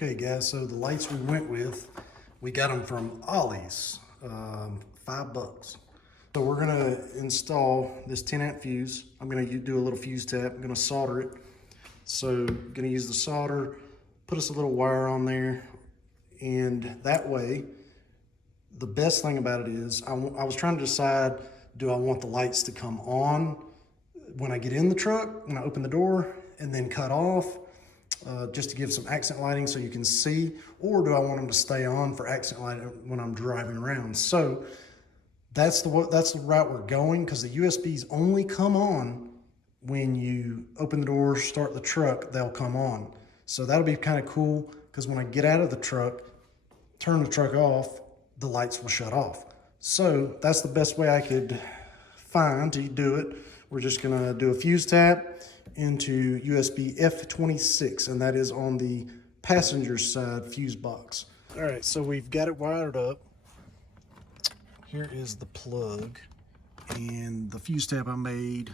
Okay guys, so the lights we went with, we got them from Ollie's, $5. So we're gonna install this 10 amp fuse. I'm gonna do a little fuse tap. I'm gonna solder it. So gonna use the solder, put us a little wire on there, and that way, the best thing about it is, I was trying to decide, do I want the lights to come on when I get in the truck, when I open the door, and then cut off, just to give some accent lighting so you can see, or do I want them to stay on for accent lighting when I'm driving around? So that's the route we're going, because the USBs only come on when you open the door, start the truck, they'll come on. So that'll be kind of cool, because when I get out of the truck, turn the truck off, the lights will shut off. So that's the best way I could find to do it. We're just gonna do a fuse tap into USB F26, and that is on the passenger side fuse box. All right, so we've got it wired up. Here is the plug and the fuse tap I made,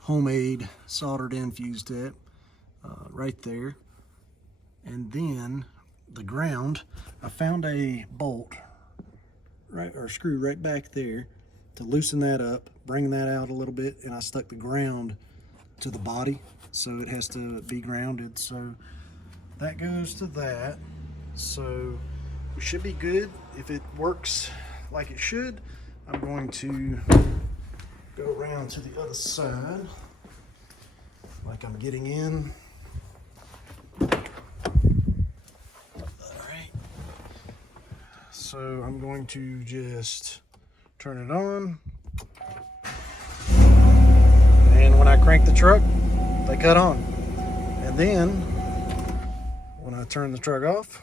homemade soldered in fuse tap right there. And then the ground, I found a bolt or screw right back there to loosen that up, bring that out a little bit, and I stuck the ground to the body, so it has to be grounded. So that goes to that. So we should be good. If it works like it should, I'm going to go around to the other side, like I'm getting in. All right. So I'm going to just turn it on. And when I crank the truck, they cut on. And then when I turn the truck off,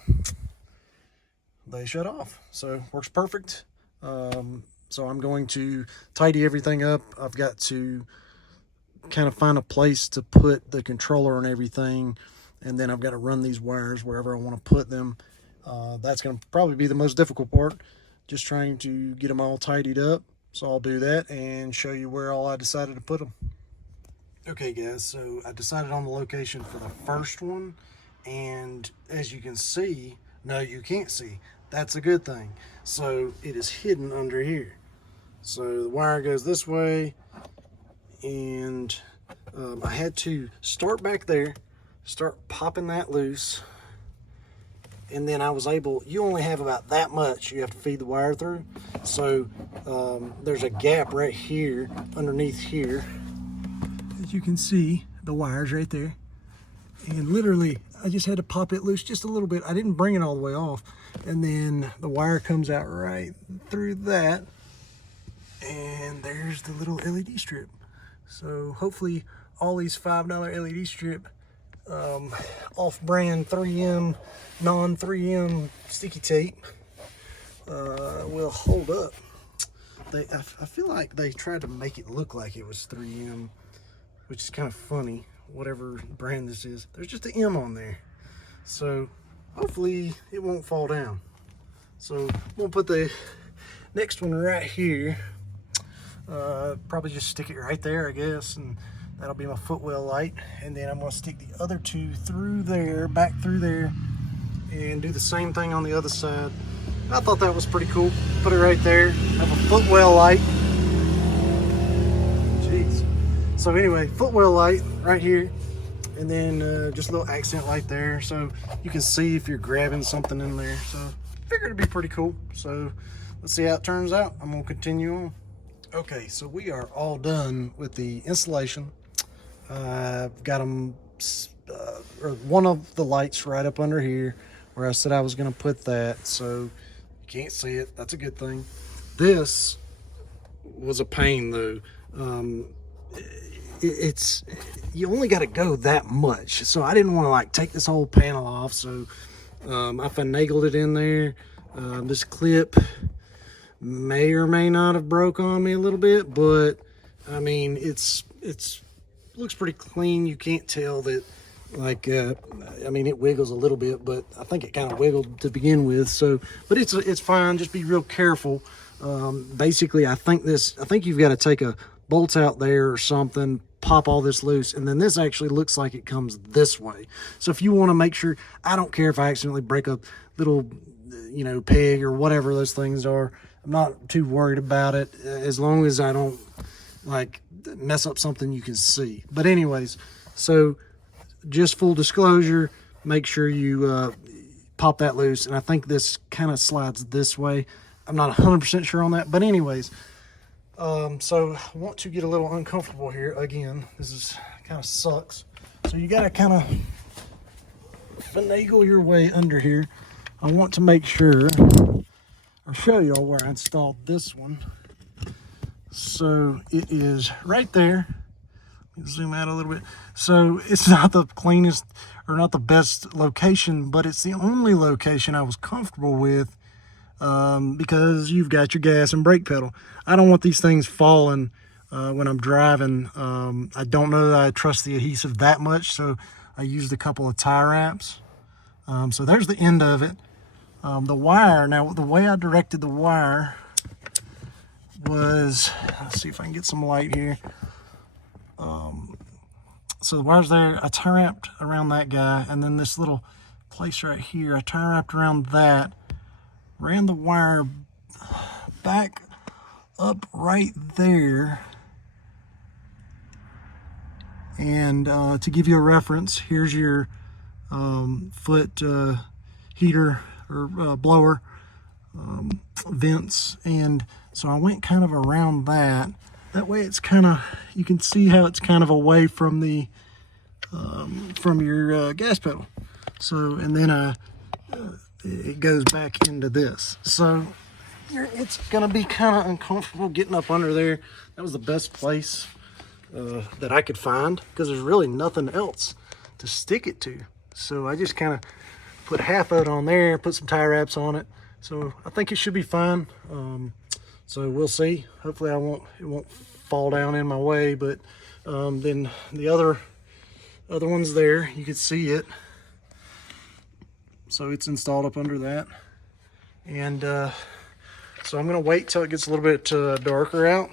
they shut off. So works perfect. So I'm going to tidy everything up. I've got to kind of find a place to put the controller and everything. And then I've got to run these wires wherever I want to put them. That's going to probably be the most difficult part, just trying to get them all tidied up. So I'll do that and show you where all I decided to put them. Okay guys, so I decided on the location for the first one, and as you can see, no, you can't see. That's a good thing. So it is hidden under here. So the wire goes this way, and I had to start back there, start popping that loose, and then I was able, you only have about that much you have to feed the wire through. So there's a gap right here, underneath here. As you can see, the wire's right there. And literally, I just had to pop it loose just a little bit. I didn't bring it all the way off. And then the wire comes out right through that. And there's the little LED strip. So hopefully all these $5 LED strip, off-brand 3M, non-3M sticky tape will hold up. I feel like they tried to make it look like it was 3M, which is kind of funny. Whatever brand this is, there's just an M on there. So hopefully it won't fall down. So we'll put the next one right here. Probably just stick it right there, I guess, and that'll be my footwell light. And then I'm going to stick the other two through there, back through there, and do the same thing on the other side. I thought that was pretty cool. Put it right there, have a footwell light. Jeez. So anyway, footwell light right here, and then just a little accent light there, so you can see if you're grabbing something in there. So I figured it'd be pretty cool. So let's see how it turns out. I'm gonna continue on. Okay, so we are all done with the installation. I've got them, or one of the lights right up under here where I said I was gonna put that. So you can't see it, that's a good thing. This was a pain though. It's, you only got to go that much, so I didn't want to like take this whole panel off. So I finagled it in there. This clip may or may not have broke on me a little bit, but I mean it's looks pretty clean. You can't tell that, like I mean it wiggles a little bit, but I think it kind of wiggled to begin with. So but it's fine. Just be real careful. Basically I think you've got to take a bolts out there or something, pop all this loose. And then this actually looks like it comes this way. So if you want to make sure, I don't care if I accidentally break a little, you know, peg or whatever those things are. I'm not too worried about it, as long as I don't like mess up something you can see. But anyways, so just full disclosure, make sure you pop that loose. And I think this kind of slides this way. I'm not 100% sure on that, but anyways, so I want to get a little uncomfortable here again. This is kind of sucks. So you got to kind of finagle your way under here. I want to make sure I'll show y'all where I installed this one. So it is right there. Let me zoom out a little bit. So it's not the cleanest or not the best location, but it's the only location I was comfortable with, because you've got your gas and brake pedal. I don't want these things falling when I'm driving. I don't know that I trust the adhesive that much, so I used a couple of tie wraps. So there's the end of it. The wire, now the way I directed the wire was, let's see if I can get some light here. So the wire's there, I tie wrapped around that guy, and then this little place right here, I tie wrapped around that, ran the wire back up right there. And to give you a reference, here's your foot heater or blower vents. And so I went kind of around that. That way it's kind of, you can see how it's kind of away from the from your gas pedal. So, and then it goes back into this. So it's gonna be kind of uncomfortable getting up under there. That was the best place that I could find, because there's really nothing else to stick it to. So I just kind of put half of it on there, put some tie wraps on it. So I think it should be fine. So we'll see. Hopefully it won't fall down in my way. But then the other one's there, you can see it. So it's installed up under that. And so I'm gonna wait till it gets a little bit darker out.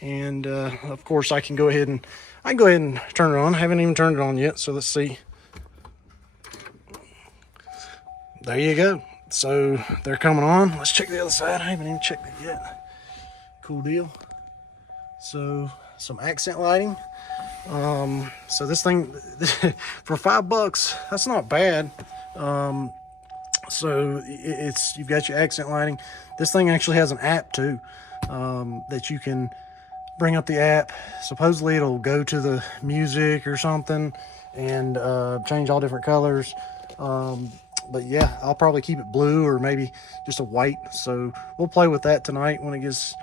And of course I can go ahead and turn it on. I haven't even turned it on yet, so let's see. There you go. So they're coming on. Let's check the other side. I haven't even checked it yet. Cool deal. So some accent lighting. So this thing for $5, that's not bad. So you've got your accent lighting. This thing actually has an app too, that you can bring up the app. Supposedly it'll go to the music or something and change all different colors. But yeah, I'll probably keep it blue or maybe just a white. So we'll play with that tonight when it gets a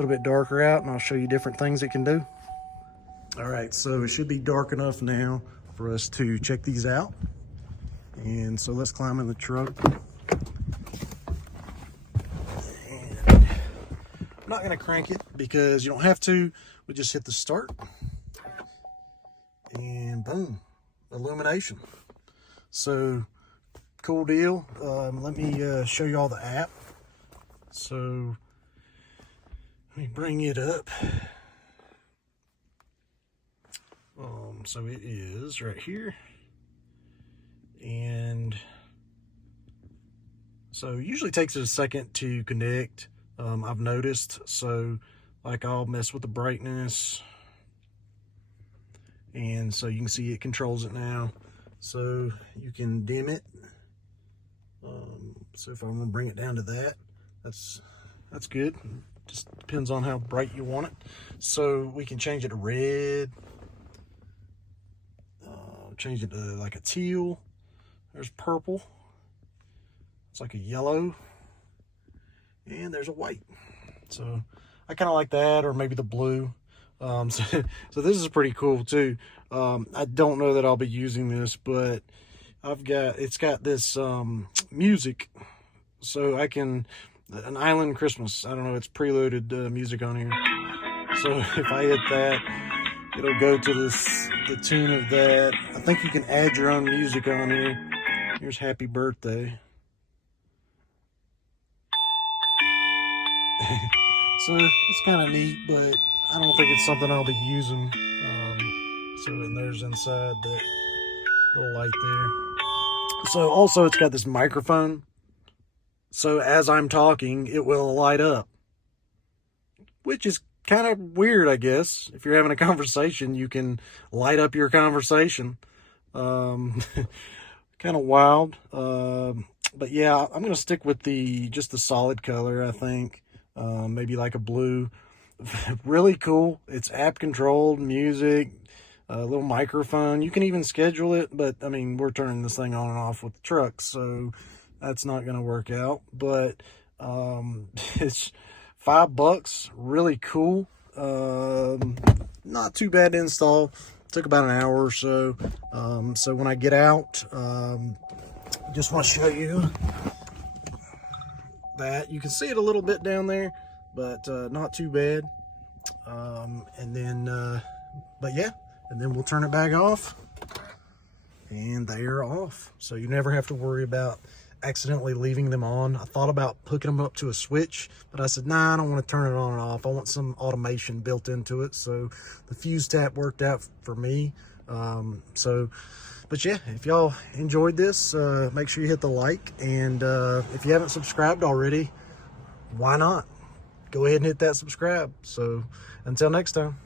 little bit darker out, and I'll show you different things it can do. All right, so it should be dark enough now for us to check these out. And so let's climb in the truck. And I'm not gonna crank it because you don't have to. We just hit the start and boom, illumination. So cool deal. Let me show you all the app. So let me bring it up. So it is right here. And so it usually takes it a second to connect, I've noticed. So like I'll mess with the brightness, and so you can see it controls it now. So you can dim it. So if I want to bring it down to that, that's good. Just depends on how bright you want it. So we can change it to red, change it to like a teal. There's purple, it's like a yellow, and there's a white. So I kind of like that, or maybe the blue. So this is pretty cool too. I don't know that I'll be using this, but it's got this music, so I can, an Island Christmas, I don't know, it's preloaded music on here. So if I hit that, it'll go to the tune of that. I think you can add your own music on here. Here's Happy Birthday. So it's kind of neat, but I don't think it's something I'll be using. So, and there's inside that little light there. So also it's got this microphone. So as I'm talking, it will light up, which is kind of weird, I guess. If you're having a conversation, you can light up your conversation. Kind of wild. But yeah, I'm going to stick with just the solid color, I think. Maybe like a blue. Really cool. It's app controlled, music, a little microphone. You can even schedule it, but I mean, we're turning this thing on and off with the truck, so that's not going to work out. But it's $5, really cool. Not too bad to install. Took about an hour or so. So when I get out, just want to show you that you can see it a little bit down there, but not too bad. And then but yeah, and then we'll turn it back off, and they are off. So you never have to worry about accidentally leaving them on. I thought about hooking them up to a switch, but I said, nah, I don't want to turn it on and off. I want some automation built into it. So the fuse tap worked out for me. But yeah, if y'all enjoyed this, make sure you hit the like, and if you haven't subscribed already, why not? Go ahead and hit that subscribe. So until next time.